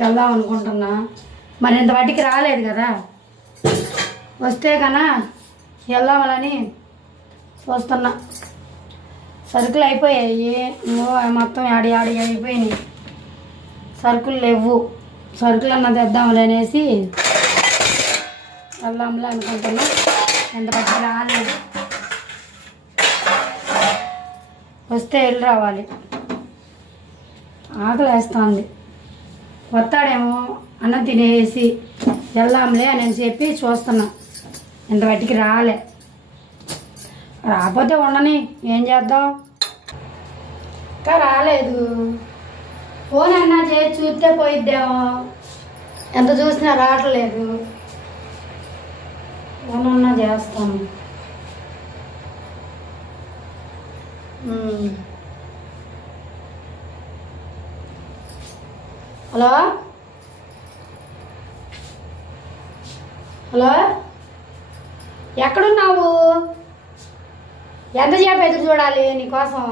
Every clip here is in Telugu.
వెళ్దాం అనుకుంటున్నా. మరి ఇంత వాటికి రాలేదు కదా, వస్తే కన్నా వెళ్దామని చూస్తున్నా. సరుకులు అయిపోయాయి, మొత్తం ఆడి అయిపోయినాయి. సరుకులు లేవు, సరుకులు అన్న తెద్దాంలే అనేసి వెళ్దాంలే అనుకుంటున్నా. ఎంత పట్టి రాలేదు, వస్తే వెళ్ళి రావాలి. ఆకలి వేస్తుంది. వస్తాడేమో అన్నం తినేసి వెళ్దాంలే అని చెప్పి చూస్తున్నా. ఇంత వాటికి రాలే, రాకపోతే ఉండని, ఏం చేద్దాం. ఇంకా రాలేదు. ఫోన్ అన్నా చేసి చూస్తే పోయిద్దేమో, ఎంత చూసినా రావట్లేదు. ఫోన్ అన్నా చేస్తాను. హలో హలో, ఎక్కడున్నావు? ఎంతసేపు ఎదురు చూడాలి నీకోసం?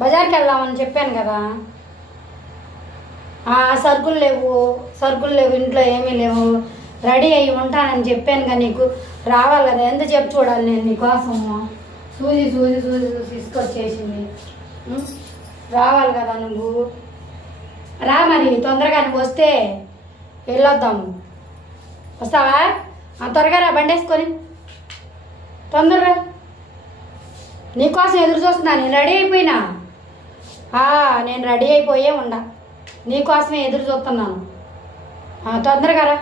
బజార్కి వెళ్దామని చెప్పాను కదా. సరుకులు లేవు, ఇంట్లో ఏమీ లేవు. రెడీ అయ్యి ఉంటానని చెప్పాను కదా నీకు. రావాలి కదా, ఎంతసేపు చూడాలి నేను నీకోసం? చూసి తీసుకొచ్చేసింది. రావాలి కదా నువ్వు. రా మరి, తొందరగా నువ్వు వస్తే వెళ్ళొద్దాము. వస్తావా? త్వరగా రా, బండేసుకొని తొందరగా. నీకోసం ఎదురు చూస్తున్నా. నేను రెడీ అయిపోయినా, నేను రెడీ అయిపోయే ఉండా. నీకోసమే ఎదురు చూస్తున్నాను. తొందరగా రా.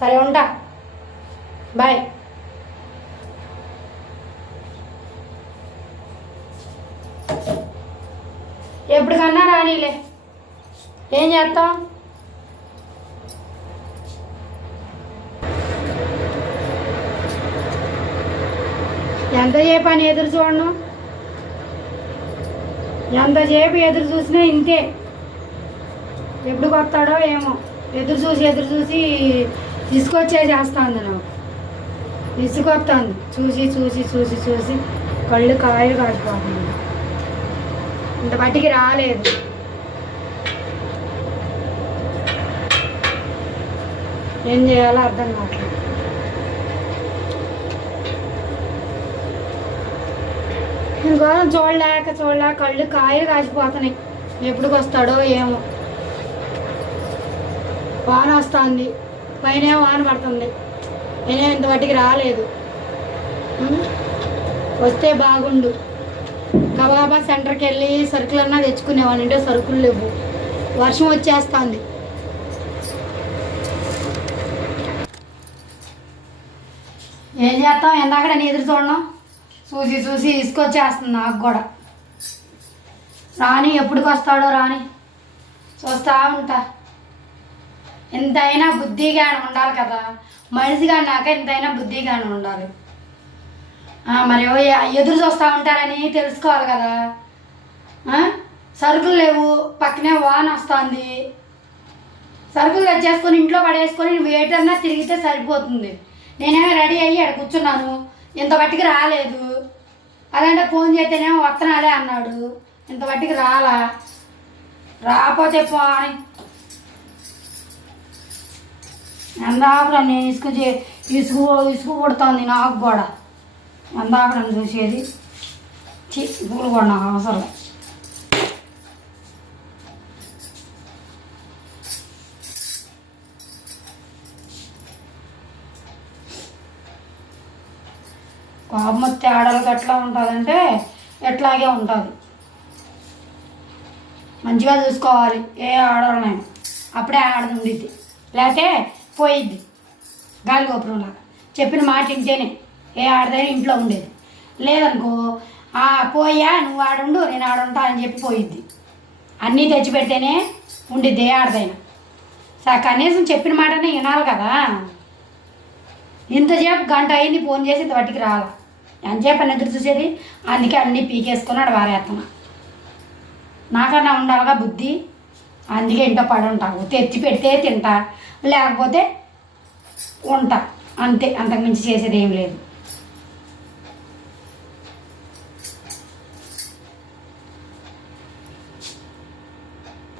సరే, ఉంటా. బాయ్. ఎప్పటికన్నా రానీలే, ఏం చేస్తాం. ఎంతసేపు అని ఎదురు చూడను, ఎంతసేపు ఎదురు చూసినా ఇంతే. ఎప్పుడు వస్తాడో ఏమో, ఎదురు చూసి తీసుకొచ్చేసేస్తుంది. నాకు విసుకొస్తుంది. చూసి కళ్ళు కాయలు కాసిపోతుంది. ఇంత బట్టికి రాలేదు. ఏం చేయాలో అర్థం కావట్లేదు. ఇంకోసం చూడలేక కళ్ళు కాయలు కాసిపోతున్నాయి. ఎప్పుడుకి వస్తాడో ఏమో. వాన వస్తుంది, పైన వాన పడుతుంది. నేనే ఇంత బట్టికి రాలేదు. వస్తే బాగుండు. కబాబా సెంటర్కి వెళ్ళి సరుకులన్నా తెచ్చుకునేవాడిని. అంటే సరుకులు లేవు, వర్షం వచ్చేస్తుంది. ఏం చేస్తాం, ఎందాక నేను ఎదురు చూడడం. చూసి తీసుకొచ్చేస్తుంది నాకు కూడా. రాని, ఎప్పటికి వస్తాడో రాని, చూస్తా ఉంటా. ఎంతైనా బుద్ధిగానే ఉండాలి కదా, మనిషిగా నాక ఎంతైనా బుద్ధిగానే ఉండాలి. మరి ఎదురు చూస్తూ ఉంటారని తెలుసుకోవాలి కదా. సరుకులు లేవు, పక్కనే వాన వస్తుంది. సరుకులు తెచ్చేసుకొని ఇంట్లో పడేసుకొని నువ్వు ఏటన్నా తిరిగితే సరిపోతుంది. నేనేమో రెడీ అయ్యి అక్కడ కూర్చున్నాను, ఇంత బట్టికి రాలేదు. అదంటే ఫోన్ చేస్తేనేమో వస్తున్నాలే అన్నాడు. ఇంత బట్టికి రాకపోతే పోని. ఎందాక నేను ఇసుగు పుడుతుంది నాకు కూడా. ఎందాక నన్ను చూసేది. పూలు కూడా నాకు అవసరం. కోపం వస్తే ఆడలకు ఎట్లా ఉంటుందంటే ఎట్లాగే ఉంటుంది. మంచిగా చూసుకోవాలి ఏ ఆడవాళ్ళనైనా, అప్పుడే ఆడది ఉండిద్ది. లేకపోతే పోయిద్ది గాలి గోపురంలాగా. చెప్పిన మాట ఇంటేనే ఏ ఆడదైనా ఇంట్లో ఉండేది. లేదనుకో, పోయా నువ్వు ఆడుండు నేను ఆడుంటా అని చెప్పి పోయిద్ది. అన్నీ తెచ్చిపెడితేనే ఉండిద్ది ఏ ఆడదైనా. కనీసం చెప్పిన మాటనే వినాలి కదా. ఇంతసేపు గంట అయింది ఫోన్ చేసి ఇంత బట్టికి రాలా. ఎంతసేపు అని ఎదురు చూసేది. అందుకే అన్నీ పీకేసుకొని ఆడ వారేస్తున్నా. నాకన్నా ఉండాలిగా బుద్ధి. అందుకే ఇంట్లో పడి ఉంటావు. తెచ్చి పెడితే తింటా, లేకపోతే ఉంటా. అంతే, అంతకుమించి చేసేది ఏం లేదు.